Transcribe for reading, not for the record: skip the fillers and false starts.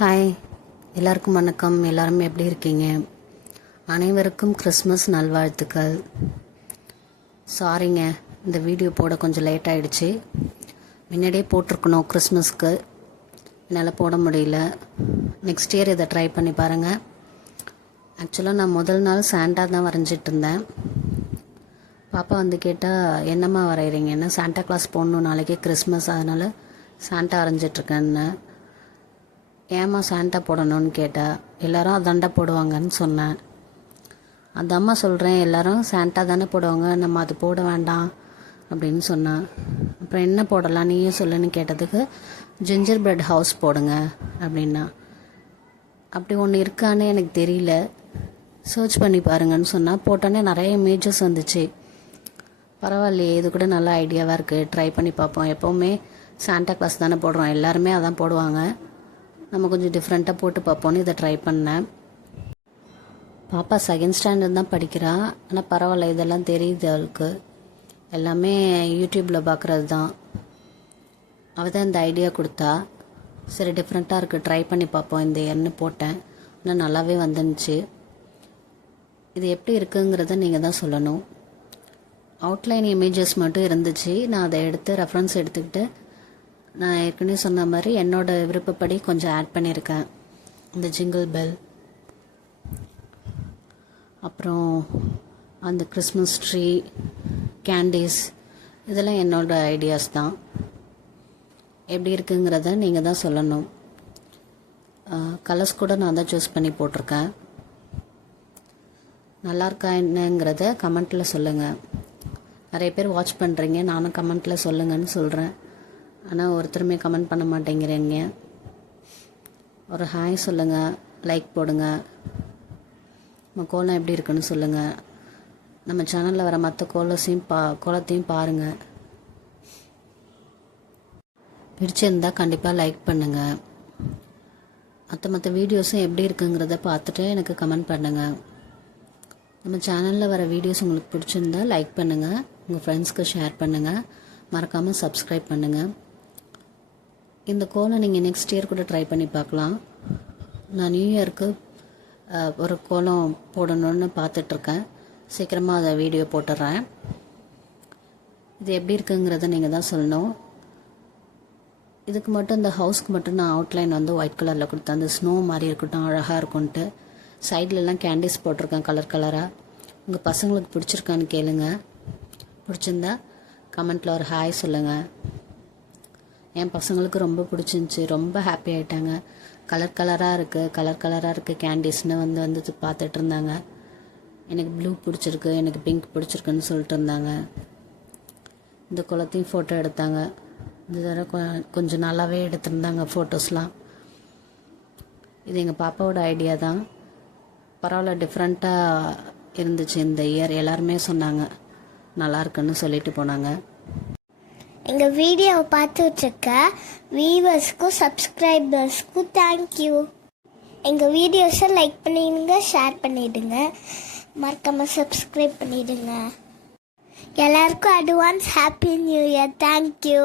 Hi, எல்லாருக்கும் வணக்கம். எல்லாருமே எப்படி இருக்கீங்க? அனைவருக்கும் கிறிஸ்மஸ் நல்வாழ்த்துக்கள். சாரிங்க, இந்த வீடியோ போட கொஞ்சம் லேட் ஆகிடுச்சு. முன்னாடியே போட்டிருக்கணும் கிறிஸ்மஸ்க்கு, என்னால் போட முடியல. நெக்ஸ்ட் இயர் இதை ட்ரை பண்ணி பாருங்கள். ஆக்சுவலாக நான் முதல் நாள் சாண்டா தான் வரைஞ்சிட்டு இருந்தேன். பாப்பா வந்து கேட்டால் என்னம்மா வரைகிறீங்கன்னா, சாண்டா கிளாஸ் போடணும், நாளைக்கு கிறிஸ்மஸ், அதனால் சாண்டா வரைஞ்சிட்ருக்கேன்னு. ஏம்மா சாண்டா போடணும்னு கேட்டால், எல்லோரும் அதாண்டா போடுவாங்கன்னு சொன்னேன். அந்த அம்மா சொல்கிறேன், எல்லோரும் சாண்டா தானே போடுவாங்க, நம்ம அது போட வேண்டாம் அப்படின்னு சொன்னேன். அப்புறம் என்ன போடலாம் நீயும் சொல்லுன்னு கேட்டதுக்கு, ஜிஞ்சர் பிரெட் ஹவுஸ் போடுங்க அப்படின்னா. அப்படி ஒன்று இருக்கான்னு எனக்கு தெரியல, சர்ச் பண்ணி பாருங்கன்னு சொன்னால் போட்டோன்னே நிறைய இமேஜஸ் வந்துச்சு. பரவாயில்லையே, இது கூட நல்ல ஐடியாவாக இருக்குது, ட்ரை பண்ணி பார்ப்போம். எப்போவுமே சாண்டா கிளாஸ் தானே போடுறோம், எல்லாருமே அதான் போடுவாங்க, நம்ம கொஞ்சம் டிஃப்ரெண்ட்டாக போட்டு பார்ப்போன்னு இதை ட்ரை பண்ணேன். பாப்பா செகண்ட் ஸ்டாண்டர்ட் தான் படிக்கிறா, ஆனால் பரவாயில்ல, இதெல்லாம் தெரியுது அவளுக்கு. எல்லாமே யூடியூப்பில் பார்க்குறது தான். அவள் தான் இந்த ஐடியா கொடுத்தா. சரி, டிஃப்ரெண்ட்டாக இருக்குது, ட்ரை பண்ணி பார்ப்போம் இந்த இயர்னு போட்டேன். ஆனால் நல்லாவே வந்துருந்துச்சு. இது எப்படி இருக்குங்கிறத நீங்கள் தான் சொல்லணும். அவுட்லைன் இமேஜஸ் மட்டும் இருந்துச்சு. நான் அதை எடுத்து ரெஃபரன்ஸ் எடுத்துக்கிட்டு, நான் ஏற்கனவே சொன்ன மாதிரி என்னோடய விருப்பப்படி கொஞ்சம் ஆட் பண்ணியிருக்கேன். இந்த ஜிங்கிள் பெல், அப்புறம் அந்த கிறிஸ்மஸ் ட்ரீ, கேண்டீஸ், இதெல்லாம் என்னோடய ஐடியாஸ் தான். எப்படி இருக்குங்கிறத நீங்கள் தான் சொல்லணும். கலர்ஸ் கூட நான் தான் சூஸ் பண்ணி போட்டிருக்கேன். நல்லா இருக்கா என்னங்கிறத கமெண்ட்டில் சொல்லுங்கள். நிறைய பேர் வாட்ச் பண்ணுறீங்க, நானும் கமெண்ட்டில் சொல்லுங்கன்னு சொல்கிறேன். ஆனால் ஒருத்தருமே கமெண்ட் பண்ண மாட்டேங்கிறீங்க. ஒரு ஹாய் சொல்லுங்கள், லைக் போடுங்க, நம்ம கோலம் எப்படி இருக்குன்னு சொல்லுங்கள். நம்ம சேனலில் வர மற்ற கோலத்தையும் பாருங்கள். பிடிச்சிருந்தால் கண்டிப்பாக லைக் பண்ணுங்கள். மற்ற வீடியோஸும் எப்படி இருக்குங்கிறத பார்த்துட்டு எனக்கு கமெண்ட் பண்ணுங்கள். நம்ம சேனலில் வர வீடியோஸ் உங்களுக்கு பிடிச்சிருந்தா லைக் பண்ணுங்கள், உங்கள் ஃப்ரெண்ட்ஸ்க்கு ஷேர் பண்ணுங்கள், மறக்காமல் சப்ஸ்கிரைப் பண்ணுங்கள். இந்த கோலம் நீங்கள் நெக்ஸ்ட் இயர் கூட ட்ரை பண்ணி பார்க்கலாம். நான் நியூ இயருக்கு ஒரு கோலம் போடணுன்னு பார்த்துட்ருக்கேன். சீக்கிரமாக அதை வீடியோ போட்டுடுறேன். இது எப்படி இருக்குங்கிறத நீங்கள் தான் சொல்லணும். இதுக்கு மட்டும், இந்த ஹவுஸ்க்கு மட்டும் நான் அவுட்லைன் வந்து ஒயிட் கலரில் கொடுத்தேன். அந்த ஸ்னோ மாதிரி இருக்கட்டும், அழகாக இருக்கும்ன்ட்டு. சைட்லலாம் கேண்டீஸ் போட்டிருக்கேன் கலர் கலராக. உங்கள் பசங்களுக்கு பிடிச்சிருக்கான்னு கேளுங்க. பிடிச்சிருந்தா கமெண்ட்டில் ஒரு ஹாய் சொல்லுங்கள். என் பசங்களுக்கு ரொம்ப பிடிச்சிருந்துச்சி, ரொம்ப ஹாப்பி ஆகிட்டாங்க. கலர் கலராக இருக்குது கேண்டீஸ்னு வந்து பார்த்துட்டு இருந்தாங்க. எனக்கு ப்ளூ பிடிச்சிருக்கு, எனக்கு பிங்க் பிடிச்சிருக்குன்னு சொல்லிட்டு இருந்தாங்க. இந்த குளத்தையும் ஃபோட்டோ எடுத்தாங்க. இந்த தடவை கொஞ்சம் நல்லாவே எடுத்திருந்தாங்க ஃபோட்டோஸ்லாம். இது எங்கள் பாப்பாவோட ஐடியா தான். பரவாயில்ல, டிஃப்ரெண்ட்டாக இருந்துச்சு இந்த இயர். எல்லாருமே சொன்னாங்க நல்லா இருக்குன்னு சொல்லிட்டு போனாங்க. எங்கள் வீடியோவை பார்த்துட்ருக்க வியூவர்ஸ்க்கும் சப்ஸ்கிரைபர்ஸ்க்கும் தேங்க்யூ. எங்கள் வீடியோஸை லைக் பண்ணிடுங்க, ஷேர் பண்ணிவிடுங்க, மறக்காமல் சப்ஸ்கிரைப் பண்ணிவிடுங்க. எல்லாருக்கும் advance happy new year. Thank you.